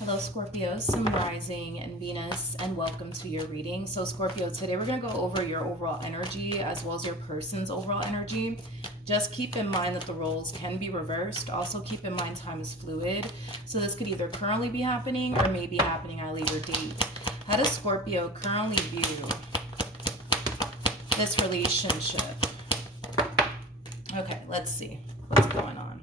Hello, Scorpio, Sun Rising and Venus, and welcome to your reading. So, Scorpio, today we're going to go over your overall energy as well as your person's overall energy. Just keep in mind that the roles can be reversed. Also, keep in mind time is fluid. So, this could either currently be happening or may be happening at a later date. How does Scorpio currently view this relationship? Okay, let's see what's going on.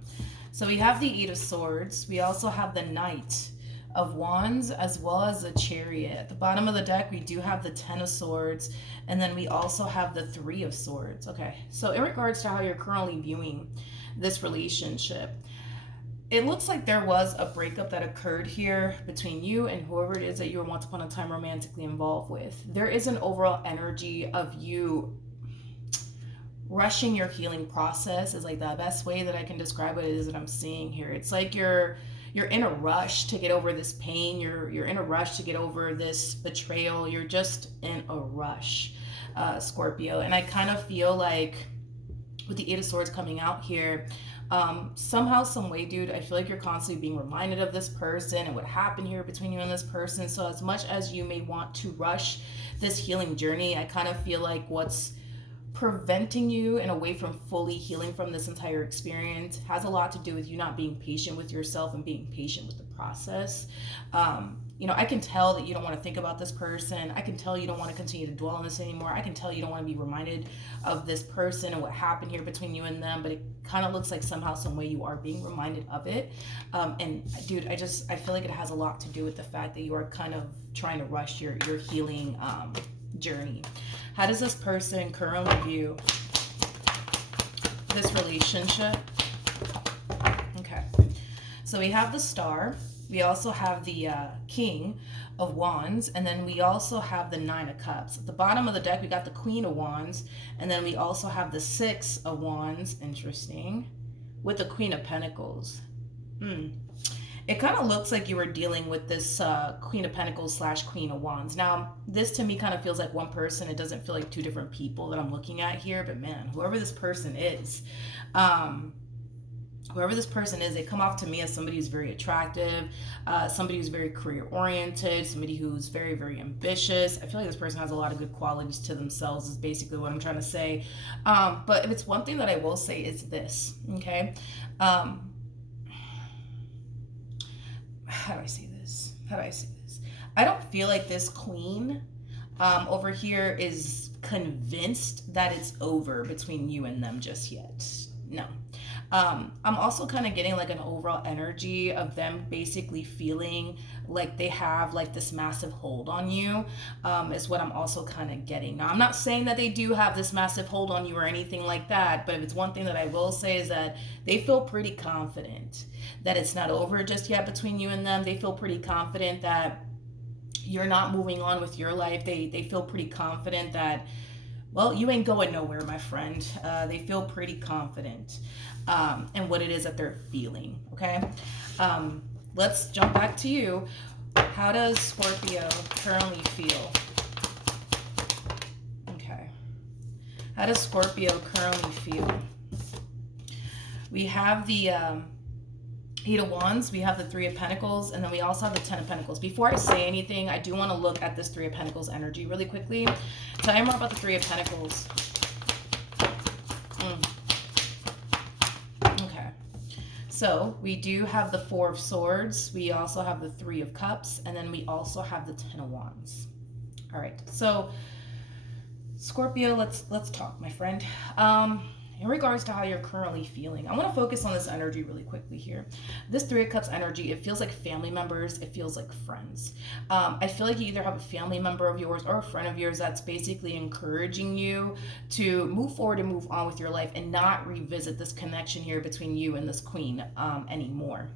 So, we have the Eight of Swords. We also have the Knight of Wands as well as the Chariot. At the bottom of the deck, we do have the Ten of Swords, and then we also have the Three of Swords. Okay, so in regards to how you're currently viewing this relationship, it looks like there was a breakup that occurred here between you and whoever it is that you were once upon a time romantically involved with. There is an overall energy of you rushing your healing process is like the best way that I can describe what it is that I'm seeing here. It's like you're in a rush to get over this pain. You're in a rush to get over this betrayal. You're just in a rush, Scorpio. And I kind of feel like with the Eight of Swords coming out here, somehow, some way, dude, I feel like you're constantly being reminded of this person and what happened here between you and this person. So as much as you may want to rush this healing journey, I kind of feel like what's preventing you in a way from fully healing from this entire experience has a lot to do with you not being patient with yourself and being patient with the process. I can tell that you don't want to think about this person. I can tell you don't want to continue to dwell on this anymore. I can tell you don't want to be reminded of this person and what happened here between you and them, but it kind of looks like somehow, some way you are being reminded of it. And dude, I feel like it has a lot to do with the fact that you are kind of trying to rush your healing journey. How does this person currently view this relationship? Okay, so we have the Star. We also have the King of Wands, and then we also have the Nine of Cups. At the bottom of the deck, we got the Queen of Wands, and then we also have the Six of Wands. Interesting. With the Queen of Pentacles. It kind of looks like you were dealing with this Queen of Pentacles / Queen of Wands. Now, this to me kind of feels like one person. It doesn't feel like two different people that I'm looking at here. But man, whoever this person is, they come off to me as somebody who's very attractive, somebody who's very career-oriented, somebody who's very, very ambitious. I feel like this person has a lot of good qualities to themselves is basically what I'm trying to say. But if it's one thing that I will say is this, okay? How do I say this? I don't feel like this queen over here is convinced that it's over between you and them just yet. No. I'm also kind of getting like an overall energy of them basically feeling like they have like this massive hold on you, is what I'm also kind of getting. Now, I'm not saying that they do have this massive hold on you or anything like that, but if it's one thing that I will say is that they feel pretty confident that it's not over just yet between you and them. They feel pretty confident that you're not moving on with your life. They feel pretty confident that, well, you ain't going nowhere, my friend. They feel pretty confident in what it is that they're feeling, okay? Let's jump back to you. How does Scorpio currently feel? Okay. How does Scorpio currently feel? We have the Eight of Wands, we have the Three of Pentacles, and then we also have the Ten of Pentacles. Before I say anything, I do want to look at this Three of Pentacles energy really quickly. Tell me more about the Three of Pentacles. Okay. So we do have the Four of Swords. We also have the Three of Cups, and then we also have the Ten of Wands. All right. So Scorpio, let's talk, my friend. In regards to how you're currently feeling, I want to focus on this energy really quickly here. This Three of Cups energy, it feels like family members. It feels like friends. I feel like you either have a family member of yours or a friend of yours that's basically encouraging you to move forward and move on with your life and not revisit this connection here between you and this queen anymore.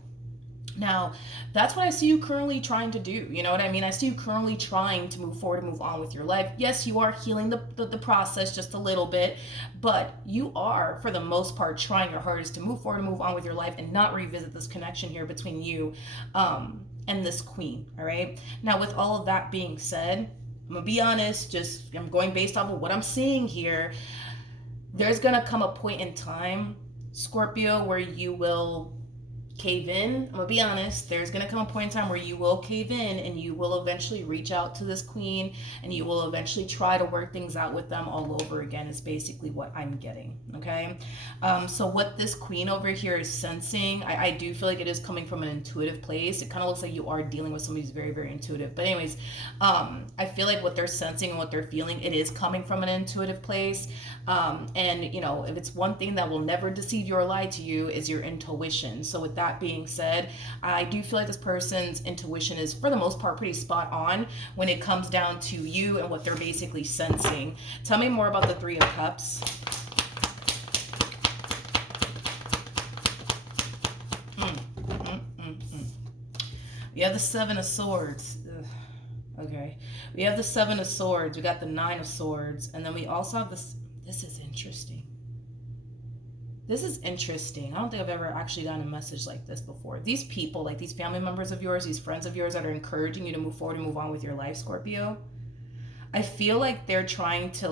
Now, that's what I see you currently trying to do. You know what I mean? I see you currently trying to move forward and move on with your life. Yes, you are healing the process just a little bit, but you are, for the most part, trying your hardest to move forward and move on with your life and not revisit this connection here between you and this queen, all right? Now, with all of that being said, I'm going to be honest, I'm going based off of what I'm seeing here. There's going to come a point in time, Scorpio, where you will cave in. I'm gonna be honest, there's gonna come a point in time where you will cave in and you will eventually reach out to this queen and you will eventually try to work things out with them all over again, is basically what I'm getting. Okay. So what this queen over here is sensing, I do feel like it is coming from an intuitive place. It kind of looks like you are dealing with somebody who's very, very intuitive. But anyways, I feel like what they're sensing and what they're feeling, it is coming from an intuitive place. And you know, if it's one thing that will never deceive you or lie to you, is your intuition. So with that being said, I do feel like this person's intuition is for the most part pretty spot on when it comes down to you and what they're basically sensing. Tell me more about the Three of Cups. We have the Seven of Swords. Ugh. Okay. We have the Seven of Swords. We got the Nine of Swords. And then we also have this. This is interesting. This is interesting. I don't think I've ever actually gotten a message like this before. These people, like these family members of yours, these friends of yours that are encouraging you to move forward and move on with your life, Scorpio, I feel like they're trying to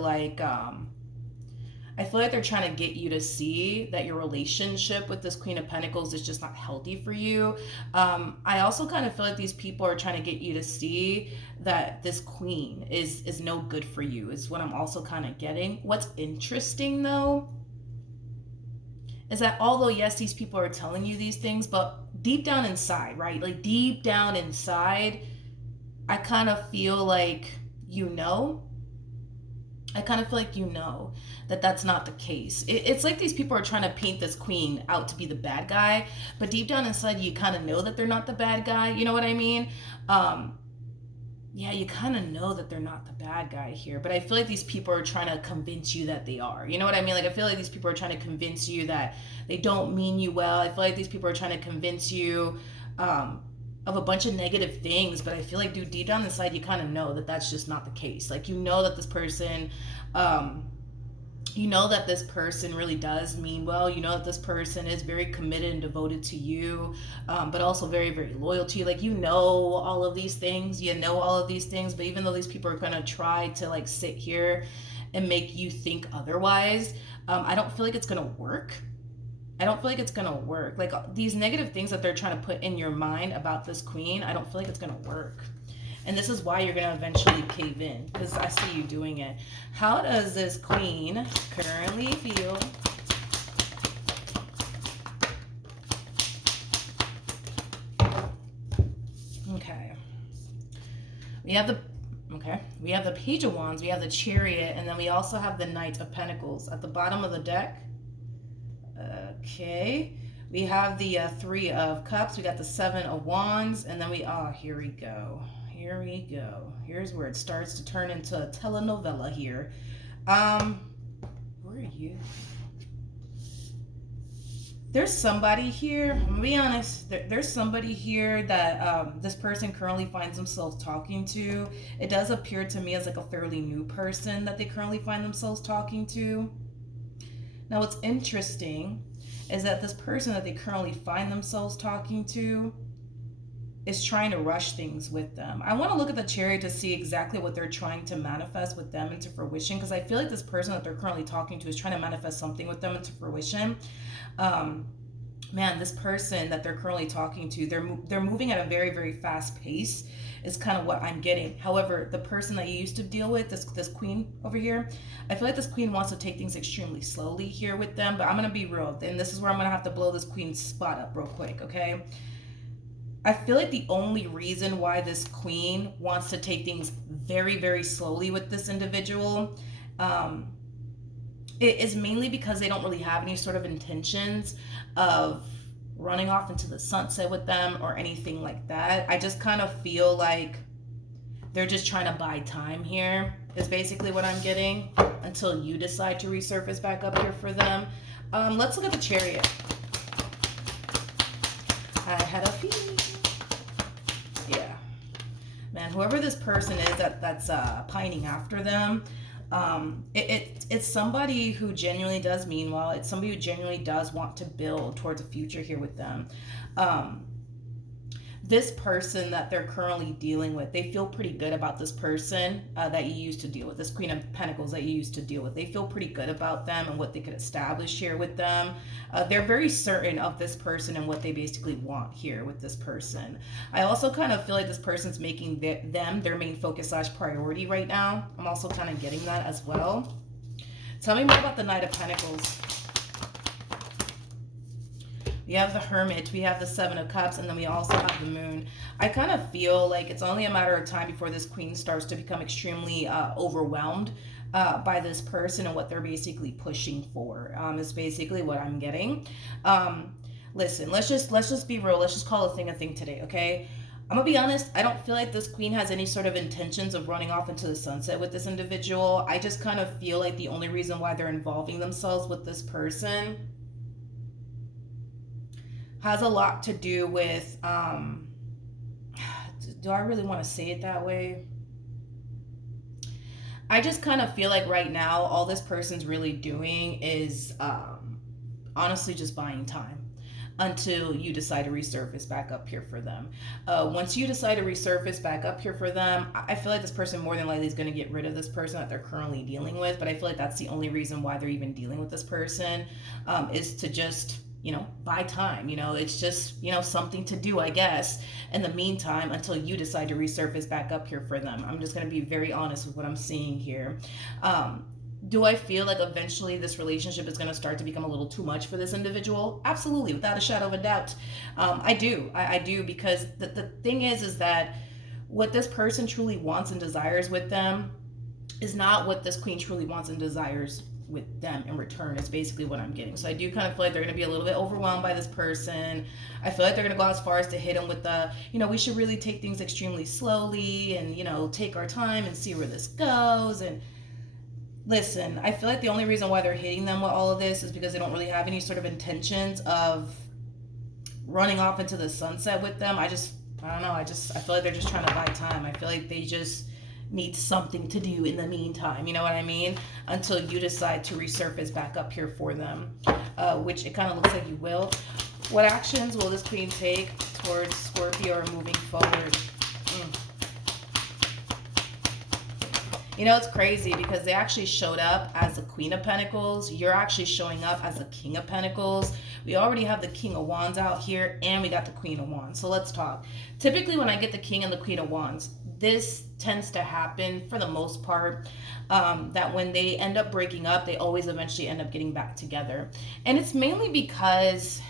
I feel like they're trying to get you to see that your relationship with this Queen of Pentacles is just not healthy for you. I also kind of feel like these people are trying to get you to see that this queen is no good for you, is what I'm also kind of getting. What's interesting though is that although yes, these people are telling you these things, but deep down inside, right? Like deep down inside, I kind of feel like I kind of feel like that that's not the case. It's like these people are trying to paint this queen out to be the bad guy, but deep down inside, you kind of know that they're not the bad guy. You know what I mean? Yeah, you kind of know that they're not the bad guy here, but I feel like these people are trying to convince you that they are. You know what I mean? Like, I feel like these people are trying to convince you that they don't mean you well. I feel like these people are trying to convince you of a bunch of negative things, but I feel like, dude, deep down inside, you kind of know that that's just not the case. Like, you know that this person, really does mean well. You know that this person is very committed and devoted to you, but also very, very loyal to you. Like, you know all of these things. But even though these people are going to try to, like, sit here and make you think otherwise, I don't feel like it's going to work. Like, these negative things that they're trying to put in your mind about this queen, I don't feel like it's going to work. And this is why you're going to eventually cave in, because I see you doing it. How does this queen currently feel? Okay. We have the Page of Wands, we have the Chariot, and then we also have the Knight of Pentacles at the bottom of the deck. Okay. We have the Three of Cups, we got the Seven of Wands, and then here we go. Here's where it starts to turn into a telenovela here. Where are you? There's somebody here, I'm gonna be honest, there's somebody here that this person currently finds themselves talking to. It does appear to me as like a fairly new person that they currently find themselves talking to. Now what's interesting is that this person that they currently find themselves talking to is trying to rush things with them. I want to look at the Chariot to see exactly what they're trying to manifest with them into fruition, because I feel like this person that they're currently talking to is trying to manifest something with them into fruition. Man, this person that they're currently talking to, they're moving at a very, very fast pace is kind of what I'm getting. However, the person that you used to deal with, this queen over here, I feel like this queen wants to take things extremely slowly here with them, but I'm going to be real. And this is where I'm going to have to blow this queen's spot up real quick, okay? I feel like the only reason why this queen wants to take things very, very slowly with this individual it is mainly because they don't really have any sort of intentions of running off into the sunset with them or anything like that. I just kind of feel like they're just trying to buy time here, is basically what I'm getting, until you decide to resurface back up here for them. Let's look at the Chariot. I had a feeling. Yeah. Man, whoever this person is that's pining after them, it's somebody who genuinely does mean well. It's somebody who genuinely does want to build towards a future here with them. this person that they're currently dealing with, they feel pretty good about this person that you used to deal with, this Queen of Pentacles that you used to deal with. They feel pretty good about them and what they could establish here with them. They're very certain of this person and what they basically want here with this person. I also kind of feel like this person's making them their main focus / priority right now. I'm also kind of getting that as well. Tell me more about the Knight of Pentacles. We have the Hermit, we have the Seven of Cups, and then we also have the Moon. I kind of feel like it's only a matter of time before this Queen starts to become extremely overwhelmed by this person and what they're basically pushing for. Is basically what I'm getting. Listen, let's just be real. Let's just call a thing today, okay? I'm gonna be honest, I don't feel like this Queen has any sort of intentions of running off into the sunset with this individual. I just kind of feel like the only reason why they're involving themselves with this person has a lot to do with, do I really want to say it that way? I just kind of feel like right now, all this person's really doing is honestly just buying time until you decide to resurface back up here for them. Once you decide to resurface back up here for them, I feel like this person more than likely is going to get rid of this person that they're currently dealing with. But I feel like that's the only reason why they're even dealing with this person, is to just, buy time. It's just, something to do, I guess, in the meantime, until you decide to resurface back up here for them. I'm just going to be very honest with what I'm seeing here. Do I feel like eventually this relationship is going to start to become a little too much for this individual? Absolutely, without a shadow of a doubt. I do, because the thing is that what this person truly wants and desires with them is not what this Queen truly wants and desires with them in return, is basically what I'm getting. So I do kind of feel like they're going to be a little bit overwhelmed by this person. I feel like they're going to go as far as to hit them with the, we should really take things extremely slowly and, take our time and see where this goes. And listen, I feel like the only reason why they're hitting them with all of this is because they don't really have any sort of intentions of running off into the sunset with them. I don't know. I feel like they're just trying to buy time. I feel like they just need something to do in the meantime, you know what I mean? Until you decide to resurface back up here for them, which it kind of looks like you will. What actions will this Queen take towards Scorpio or moving forward? It's crazy because they actually showed up as the Queen of Pentacles. You're actually showing up as the King of Pentacles. We already have the King of Wands out here, and we got the Queen of Wands. So let's talk. Typically, when I get the King and the Queen of Wands, this tends to happen for the most part, that when they end up breaking up, they always eventually end up getting back together. And it's mainly because,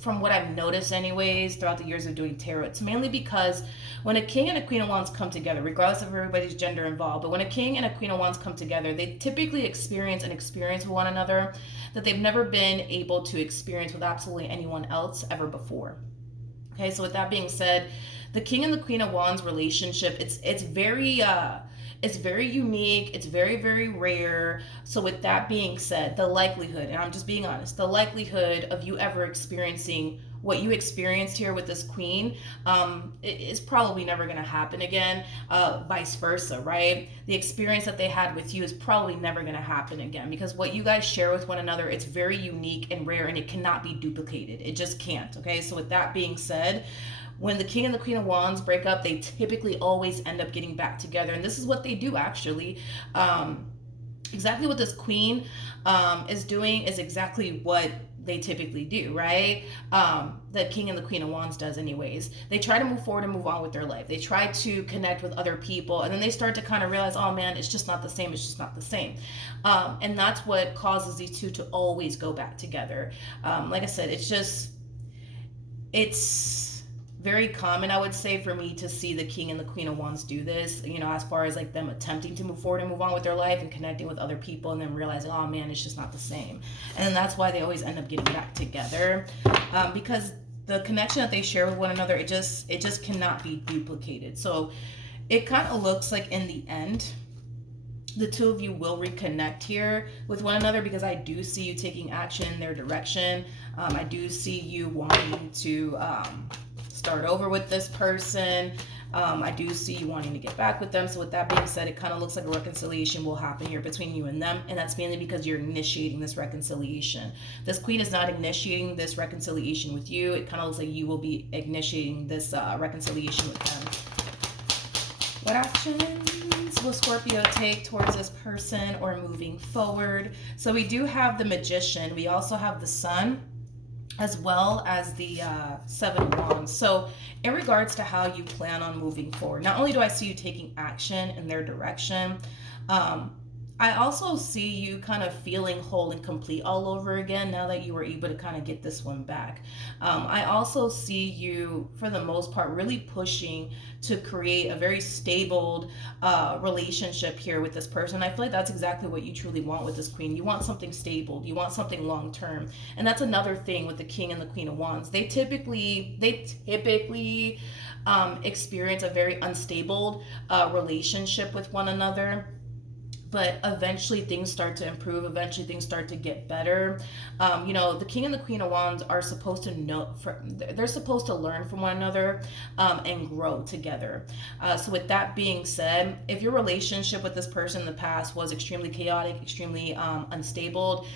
from what I've noticed anyways, throughout the years of doing tarot, it's mainly because when a King and a Queen of Wands come together, regardless of everybody's gender involved, but when a King and a Queen of Wands come together, they typically experience with one another that they've never been able to experience with absolutely anyone else ever before. Okay, so with that being said, the King and the Queen of Wands relationship, it's very unique. It's very, very rare. So with that being said, the likelihood, and I'm just being honest, the likelihood of you ever experiencing what you experienced here with this Queen is probably never going to happen again. Vice versa, right? The experience that they had with you is probably never going to happen again, because what you guys share with one another, it's very unique and rare, and it cannot be duplicated. It just can't. Okay, so with that being said, when the King and the Queen of Wands break up, they typically always end up getting back together. And this is what they do, actually. Exactly what this Queen is doing is exactly what they typically do, right? The King and the Queen of Wands does anyways. They try to move forward and move on with their life. They try to connect with other people, and then they start to kind of realize, oh man, it's just not the same. It's just not the same. And that's what causes these two to always go back together. Like I said, it's very common, I would say, for me to see the King and the Queen of Wands do this, as far as like them attempting to move forward and move on with their life and connecting with other people, and then realizing, oh man, it's just not the same. And then that's why they always end up getting back together, because the connection that they share with one another, it just cannot be duplicated. So it kind of looks like in the end, the two of you will reconnect here with one another, because I do see you taking action in their direction. I do see you wanting to start over with this person. I do see you wanting to get back with them. So with that being said, it kind of looks like a reconciliation will happen here between you and them, and that's mainly because you're initiating this reconciliation. This queen is not initiating this reconciliation with you. It kind of looks like you will be initiating this reconciliation with them. What actions will Scorpio take towards this person or moving forward? So we do have the Magician. We also have the Sun, as well as the Seven of Wands. So in regards to how you plan on moving forward, not only do I see you taking action in their direction, I also see you kind of feeling whole and complete all over again now that you were able to kind of get this one back. I also see you, for the most part, really pushing to create a very stable relationship here with this person. I feel like that's exactly what you truly want with this queen. You want something stable. You want something long term. And that's another thing with the King and the Queen of Wands. They typically experience a very unstable relationship with one another, but eventually things start to improve. Eventually things start to get better. The King and the Queen of Wands are supposed to they're supposed to learn from one another and grow together. So with that being said, if your relationship with this person in the past was extremely chaotic, extremely unstable,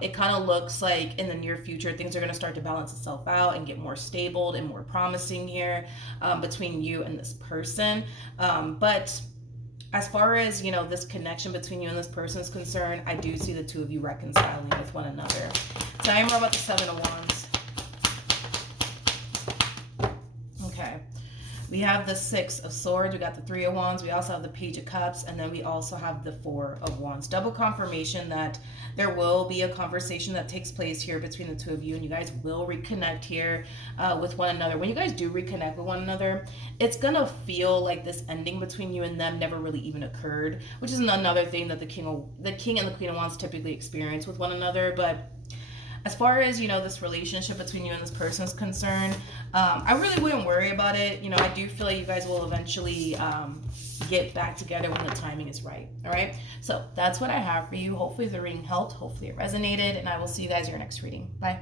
it kind of looks like in the near future things are going to start to balance itself out and get more stable and more promising here between you and this person. But as far as this connection between you and this person is concerned, I do see the two of you reconciling with one another. Tell me more about the Seven of Wands. Okay, we have the Six of Swords, we got the Three of Wands, we also have the Page of Cups, and then we also have the Four of Wands. Double confirmation that there will be a conversation that takes place here between the two of you, and you guys will reconnect here with one another. When you guys do reconnect with one another, it's gonna feel like this ending between you and them never really even occurred, which is another thing that the King and the Queen of Wands typically experience with one another. But as far as this relationship between you and this person is concerned, I really wouldn't worry about it. I do feel like you guys will eventually get back together when the timing is right. All right, so that's what I have for you. Hopefully the reading helped, hopefully it resonated, and I will see you guys in your next reading. Bye.